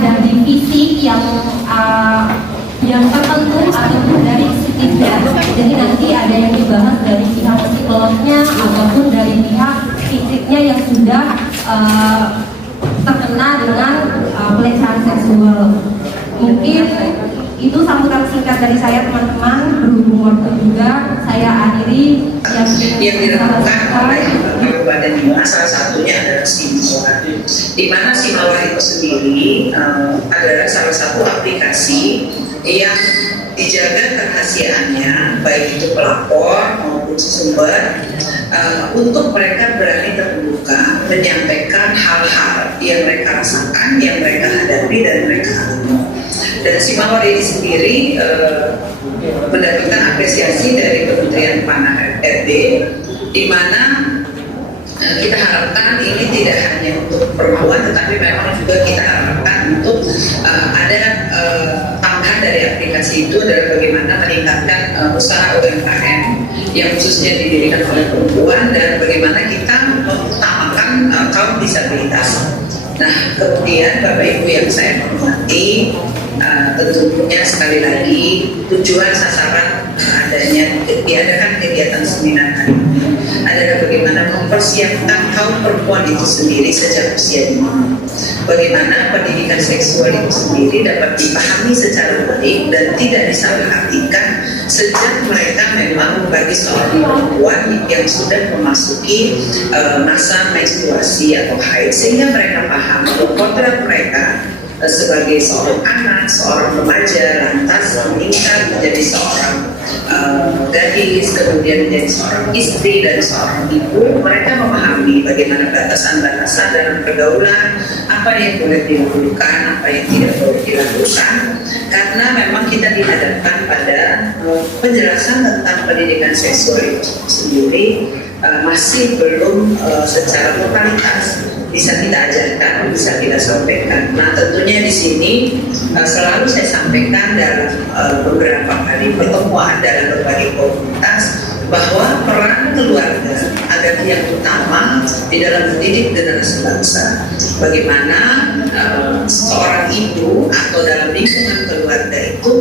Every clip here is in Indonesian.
dari fisik yang tertentu ataupun dari psikisnya. Jadi nanti ada yang dibahas dari pihak psikolognya ataupun dari pihak fisiknya yang sudah terkena dengan pelecehan seksual. Mungkin itu sambutan singkat dari saya, teman-teman. Berhubung waktu juga, saya akhiri yang dilakukan oleh Badan Bina. Salah satunya adalah Simawar, di mana Simawar itu sendiri adalah salah satu aplikasi yang dijaga kerahasiaannya, baik itu pelapor maupun sumber, untuk mereka berani terbuka menyampaikan hal-hal yang mereka rasakan, yang mereka hadapi dan mereka alami. Dan Simawar ini sendiri mendapatkan apresiasi dari Kementerian PANA RD, di mana kita harapkan ini tidak hanya untuk perempuan, tetapi memang juga kita harapkan untuk ada tambahan dari aplikasi itu adalah bagaimana meningkatkan usaha UMKM yang khususnya didirikan oleh perempuan, dan bagaimana kita mengutamakan kaum disabilitas. Nah, kemudian Bapak Ibu yang saya hormati, tentunya sekali lagi tujuan sasaran diadakan kegiatan seminar hari ini adalah bagaimana mempersiapkan kaum perempuan itu sendiri sejak usia dini. Bagaimana pendidikan seksual itu sendiri dapat dipahami secara baik dan tidak disalahartikan sejak mereka memang bagi seorang perempuan yang sudah memasuki masa menstruasi atau haid, sehingga mereka paham bahwa potret mereka sebagai seorang anak, seorang remaja, lantas meningkat menjadi seorang gadis, kemudian menjadi seorang istri dan seorang ibu. Mereka memahami bagaimana batasan-batasan dalam pergaulan, apa yang boleh dilakukan, apa yang tidak boleh dilakukan, karena memang kita dihadapkan pada penjelasan tentang pendidikan seksual itu sendiri masih belum secara totalitas bisa kita ajarkan, bisa kita sampaikan. Nah, tentunya di sini selalu saya sampaikan dalam beberapa kali pertemuan dalam berbagai komunitas bahwa peran keluarga adalah yang utama di dalam mendidik generasi bangsa. Bagaimana seorang ibu atau dalam lingkungan keluarga itu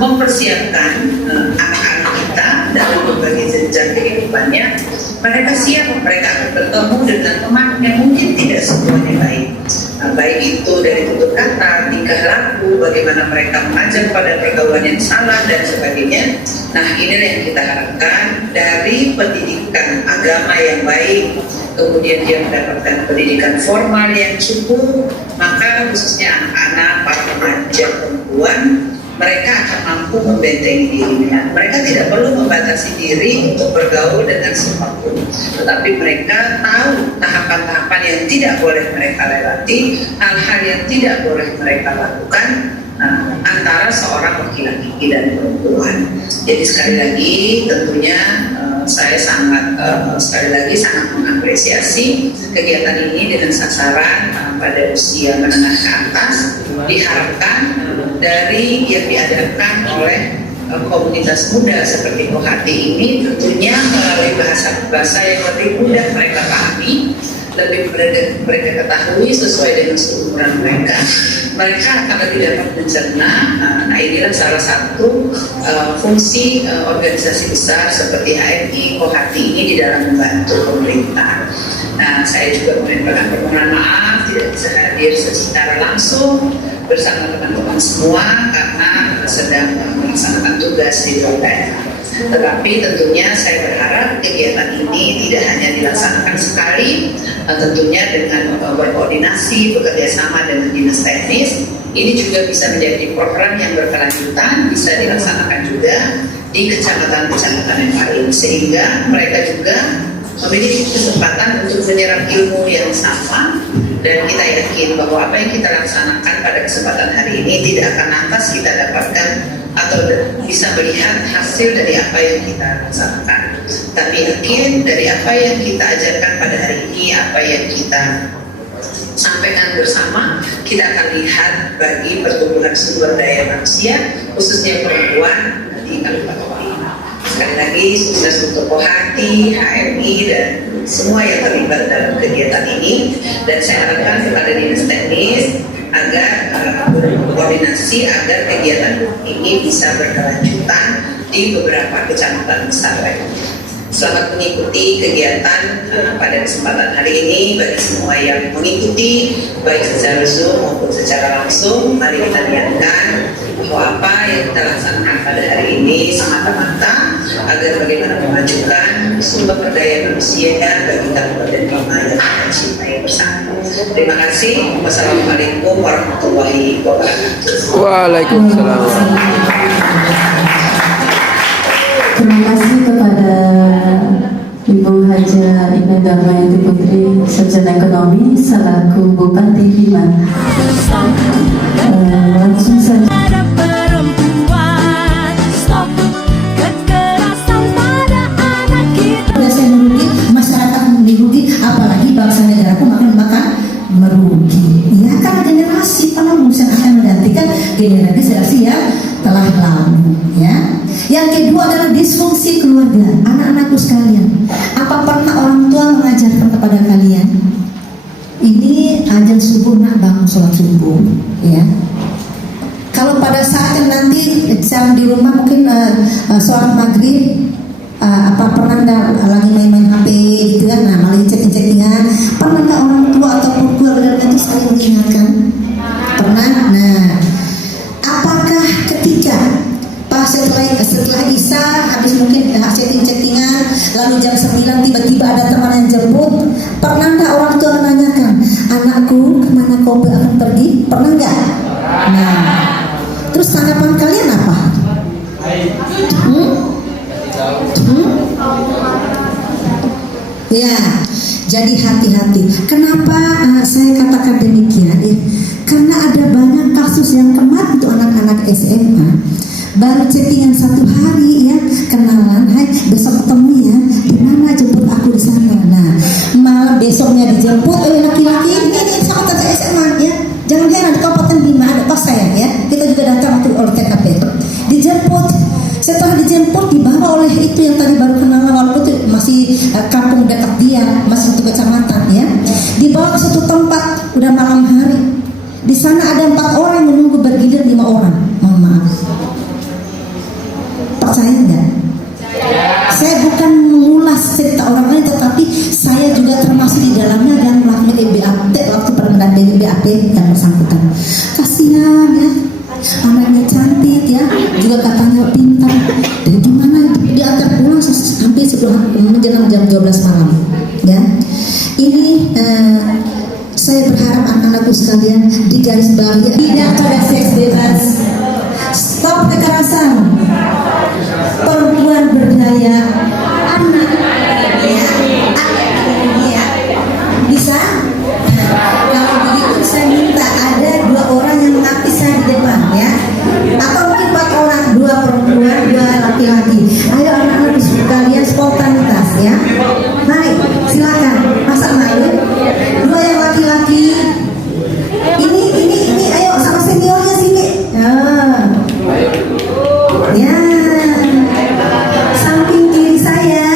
mempersiapkan anak-anak kita dalam berbagai jenjang kehidupannya. Mereka siap, mereka akan bertemu dengan teman yang mungkin tidak semuanya baik. Baik itu dari tutur kata, tingkah laku, bagaimana mereka mengajak pada pergaulan yang salah dan sebagainya. Nah, inilah yang kita harapkan dari pendidikan agama yang baik, kemudian dia mendapatkan pendidikan formal yang cukup, maka khususnya anak-anak, para remaja perempuan, mereka akan mampu membentengi dirinya. Mereka tidak perlu membatasi diri untuk bergaul dengan siapapun, tetapi mereka tahu tahapan-tahapan yang tidak boleh mereka lewati, hal-hal yang tidak boleh mereka lakukan antara seorang laki-laki dan perempuan. Jadi sekali lagi tentunya saya sangat mengapresiasi kegiatan ini dengan sasaran pada usia menengah ke atas. Diharapkan dari yang diadakan oleh komunitas muda seperti Kohati ini tentunya melalui bahasa yang lebih mudah mereka pahami, lebih mereka ketahui sesuai dengan seumuran mereka. Mereka akan lebih dapat mencerna. Nah, inilah salah satu fungsi organisasi besar seperti HMI Kohati ini di dalam membantu pemerintah. Nah, saya juga menyampaikan permohonan maaf tidak bisa hadir secara langsung bersama teman-teman semua karena sedang melaksanakan tugas di luar daerah. Tetapi tentunya saya berharap kegiatan ini tidak hanya dilaksanakan sekali, tentunya dengan berkoordinasi, bekerjasama dengan dinas teknis. Ini juga bisa menjadi program yang berkelanjutan, bisa dilaksanakan juga di kecamatan-kecamatan yang lain, sehingga mereka juga memiliki kesempatan untuk menyerap ilmu yang sama. Dan kita yakin bahwa apa yang kita laksanakan pada kesempatan hari ini tidak akan lantas kita dapatkan atau bisa melihat hasil dari apa yang kita laksanakan. Tapi yakin dari apa yang kita ajarkan pada hari ini, apa yang kita sampaikan bersama, kita akan lihat bagi pertumbuhan sumber daya manusia, khususnya perempuan di Kabupaten Waringin. Sekali lagi sukses untuk Kohati, HMI, dan semua yang terlibat dalam kegiatan ini, dan saya harapkan kepada dinas teknis agar berkoordinasi agar kegiatan ini bisa berkelanjutan di beberapa kecamatan besar lainnya. Selamat mengikuti kegiatan pada kesempatan hari ini. Bagi semua yang mengikuti baik secara Zoom maupun secara langsung, mari kita niatkan bahwa apa yang kita laksanakan pada hari ini semata-mata agar bagaimana memajukan sumber daya manusia bagi Kabupaten Bima yang kita cintai bersama. Terima kasih. Wassalamualaikum warahmatullahi wabarakatuh. Waalaikumsalam. Terima kasih kepada Ibu Haja Ine Darmayanti Putri, Sarjana Ekonomi selaku Bupati Bima. Langsung saja. Saya merugi, masyarakat merugi, apalagi bangsa negaraku makan merugi. Ya kan generasi penerus yang akan menggantikan generasi yang telah lalu. Ya. Yang kedua adalah disfungsi keluarga. Anak-anakku sekalian, apa pernah orang tua mengajarkan kepada kalian? Ini azan subuh nak bangun sholat subuh, ya. Kalau pada saat yang nanti sedang di rumah mungkin sholat maghrib, apa pernah nggak lagi main-main HP gitu kan? Nah, malah chatting-chattingan. Pernah nggak orang tua ataupun keluarga itu saling mengingatkan? Pernah. Nah, apakah ketika pas setelah Isya habis mungkin chatting-chattingan, lalu jam 9 tiba-tiba ada teman yang jemput, pernah nggak orang tua menanyakan, anakku kemana kau akan pergi? Pernah nggak? Nah, terus tanggapan kalian apa? Ya, jadi hati-hati. Kenapa saya katakan demikian? Karena ada banyak kasus yang kemarin untuk anak-anak SMA baru chattingan 1 hari ya, kenalan, hai besok ketemu ya, di mana jemput aku di sana. Nah, malam besoknya dijemput oleh laki-laki ini sama tante SMA ya. Jangan heran di Kabupaten Bima ada pas saya ya. Kita juga datang waktu oleh TKP itu. Dijemput. Setelah dijemput dibawa oleh itu yang tadi baru kenalan, walaupun itu masih kampung dekat dia, masih satu kecamatan ya. Dibawa ke satu tempat udah malam hari. Di sana ada 4 orang yang menunggu bergilir 5 orang. Mohon maaf. Percaya nggak? Saya bukan mengulas cerita orang lain, tetapi saya juga termasuk di dalamnya dan melakukan BAP waktu pernah BAP yang bersangkutan. Kasihan ya, anaknya cantik ya, juga katanya pintar. Dan gimana diantar pulang hampir menjelang jam 12 malam. Ya, ini saya berharap anak-anakku sekalian di garis bawah tidak pada seks bebas. Stop kekerasan. Perempuan berdaya, anak ya, bisa. Nah, kalau begitu saya minta ada 2 orang yang mengakui saya di depan ya, atau mungkin 4 orang, 2 perempuan, 2 laki-laki. Ayo anak-anak sekalian spontanitas ya. Mari silakan, masa malu? 2 yang laki-laki. Ini ayo sama seniornya sini. Ya. Samping kiri saya,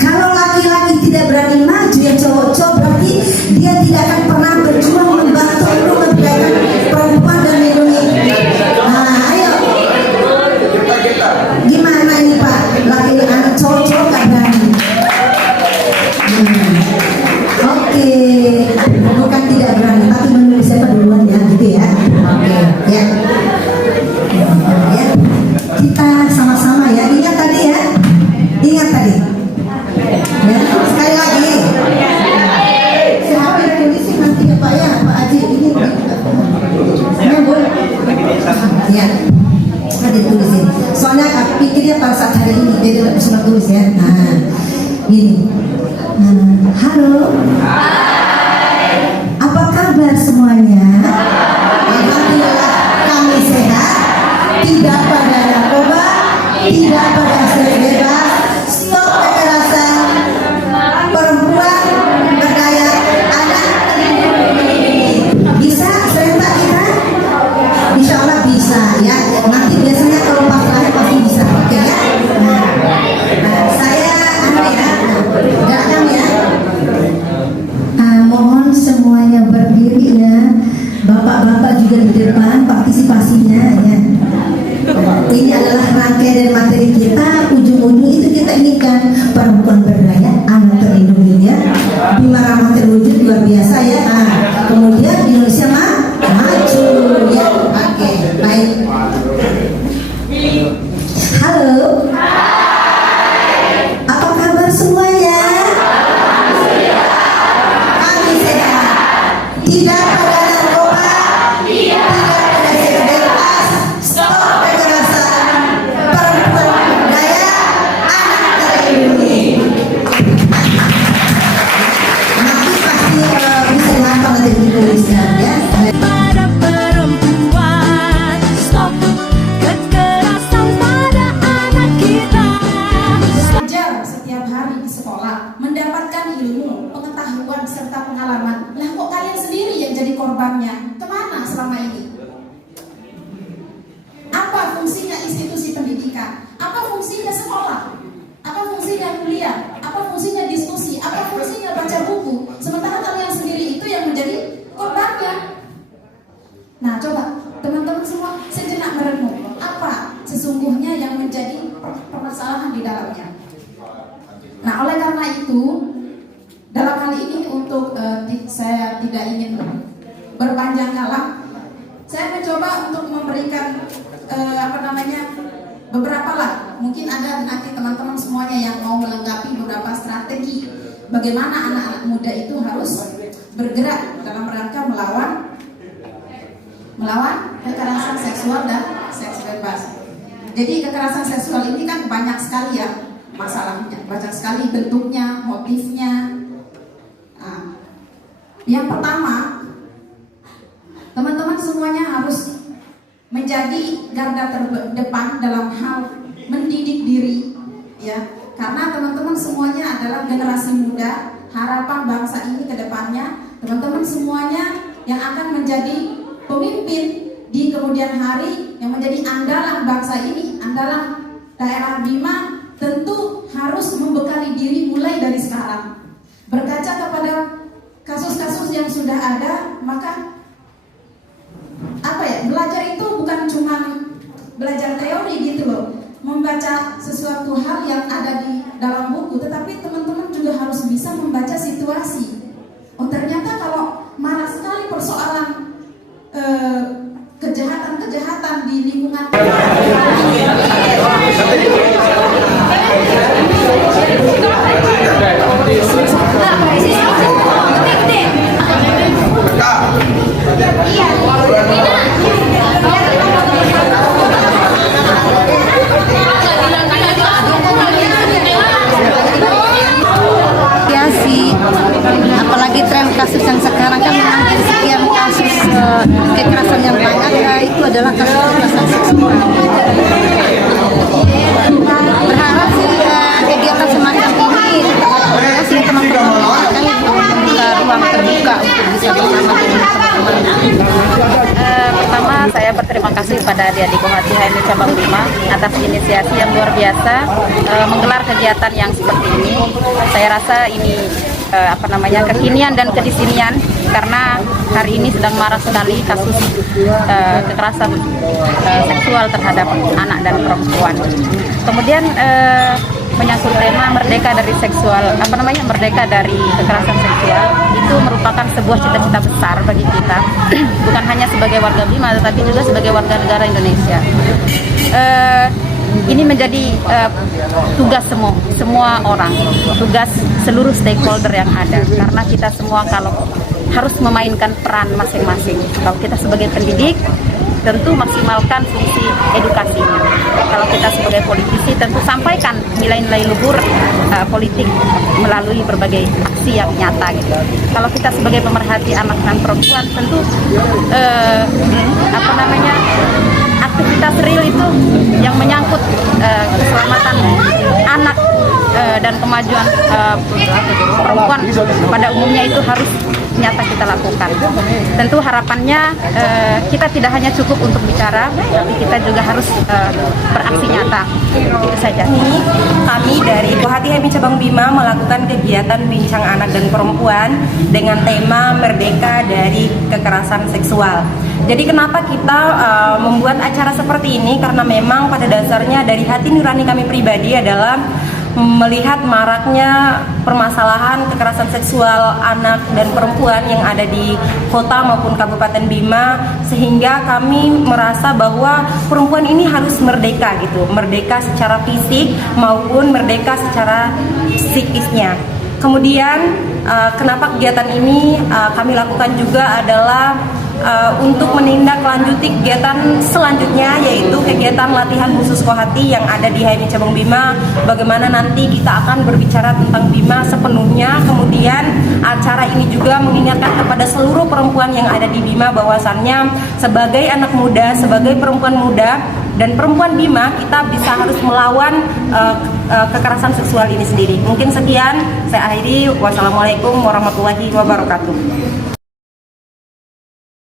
kalau laki-laki tidak berani maju yang cowok-cowok, berarti dia tidak akan pernah berjuang membantu untuk memberdayakan perempuan dan melindungi. Nah, ayo. Gimana ini Pak? Laki-laki cowok-cowok nggak berani. Oke. Bukan tidak berani, tapi menurut siapa duluan ya, gitu ya. Oke, ya. Ya. Kita sama-sama ya, ingat tadi ya, ingat tadi ya, sekali lagi siapa yang tulisin nanti ya Pak ya, Pak Haji ini boleh ya, ada tulisin soalnya aku pikirnya pada saat hari ini dia tidak bisa tulis ya. Nah gini, halo, apa kabar semuanya? Alhamdulillah kami sehat, tidak pada narkoba, tidak pada seks bebas, stop kekerasan, perempuan berdaya, anak bisa serentak kita, insya Allah bisa ya. Nanti biasanya kalau pas lahir pasti bisa, oke ya. Nah, saya ya, datang ya. bapak-bapak juga di depan partisipasinya ya. Ini adalah rangkaian dari materi kita, ujung-ujung itu kita inginkan perempuan berdaya, anak terlindungi ya, Bima Ramah terwujud luar biasa ya. Kemudian Indonesia maju ya. Oke, baik. Halo. Apa kabar semuanya? Kami sehat. Tidak pada narkoba, tidak pada seks bebas, stop kekerasan, perempuan berdaya, anak terlindungi. Nanti pasti bisa dihafal nanti ditulisnya ya. Pada perempuan, stop kekerasan pada anak kita. Belajar setiap hari di sekolah, mendapatkan ilmu, pengetahuan, serta pengalaman. Lah kok kalian sendiri yang jadi korbannya? Kemana selama ini? Apa fungsinya institusi pendidikan? Apa fungsinya sekolah? Apa fungsinya kuliah? Apa fungsinya diskusi? Apa fungsinya baca buku? Sementara kalian sendiri itu yang menjadi korbannya. Nah coba teman-teman semua sejenak merenung. Apa sesungguhnya yang menjadi permasalahan di dalamnya? Nah, oleh karena itu, dalam hal ini untuk saya tidak ingin berpanjang kalam, saya mencoba untuk memberikan beberapa lah. Mungkin ada nanti teman-teman semuanya yang mau melengkapi beberapa strategi bagaimana anak-anak muda itu harus bergerak dalam rangka melawan kekerasan seksual dan seks bebas. Jadi kekerasan seksual ini kan banyak sekali ya masalahnya, banyak sekali bentuknya, motifnya. Nah, yang pertama, teman-teman semuanya harus menjadi garda terdepan dalam hal mendidik diri, ya. Karena teman-teman semuanya adalah generasi muda, harapan bangsa ini ke depannya. Teman-teman semuanya yang akan menjadi pemimpin di kemudian hari, yang menjadi andalan bangsa ini, andalan daerah Bima, tentu harus membekali diri mulai dari sekarang. Berkaca kepada kasus-kasus yang sudah ada, maka belajar itu bukan cuma belajar teori gitu loh, membaca sesuatu hal yang ada di dalam buku, tetapi teman-teman juga harus bisa membaca situasi. Oh ternyata kalau marak sekali persoalan kejahatan-kejahatan di lingkungan. Apalagi tren kasus yang sekarang kan mengambil sekian kasus kekerasan yang banyak, ya itu adalah kasus kekerasan seksual. Berharap sih kegiatan semacam ini sih teman-teman kan membuka ruang terbuka untuk bisa bersama dengan teman-teman. Pertama saya berterima kasih pada adik-adik Kohati HMI Cabang 5 atas inisiasi yang luar biasa menggelar kegiatan yang seperti ini. Saya rasa ini kekinian dan kedisinian karena hari ini sedang marak sekali kasus kekerasan seksual terhadap anak dan perempuan. Kemudian menyangkut tema merdeka dari merdeka dari kekerasan seksual itu merupakan sebuah cita-cita besar bagi kita, bukan hanya sebagai warga Bima tetapi juga sebagai warga negara Indonesia. Ini menjadi tugas semua orang, tugas seluruh stakeholder yang ada, karena kita semua kalau harus memainkan peran masing-masing. Kalau kita sebagai pendidik, tentu maksimalkan fungsi edukasinya. Kalau kita sebagai politisi, tentu sampaikan nilai-nilai luhur politik melalui berbagai aksi yang nyata gitu. Kalau kita sebagai pemerhati anak dan perempuan, tentu aktivitas real itu yang menyangkut keselamatan anak dan kemajuan perempuan pada umumnya itu harus nyata kita lakukan. Tentu harapannya kita tidak hanya cukup untuk bicara, tapi kita juga harus beraksi nyata. Itu saja. Kami dari Buah Hati HMI Cabang Bima melakukan kegiatan Bincang Anak dan Perempuan dengan tema Merdeka dari Kekerasan Seksual. Jadi kenapa kita membuat acara seperti ini? Karena memang pada dasarnya dari hati nurani kami pribadi adalah melihat maraknya permasalahan kekerasan seksual anak dan perempuan yang ada di kota maupun Kabupaten Bima, sehingga kami merasa bahwa perempuan ini harus merdeka gitu, merdeka secara fisik maupun merdeka secara psikisnya. Kemudian kenapa kegiatan ini kami lakukan juga adalah untuk menindaklanjuti kegiatan selanjutnya, yaitu kegiatan latihan khusus Kohati yang ada di HMI Cabang Bima. Bagaimana nanti kita akan berbicara tentang Bima sepenuhnya. Kemudian acara ini juga mengingatkan kepada seluruh perempuan yang ada di Bima bahwasannya sebagai anak muda, sebagai perempuan muda dan perempuan Bima, kita bisa harus melawan kekerasan seksual ini sendiri. Mungkin sekian, saya akhiri. Wassalamualaikum warahmatullahi wabarakatuh.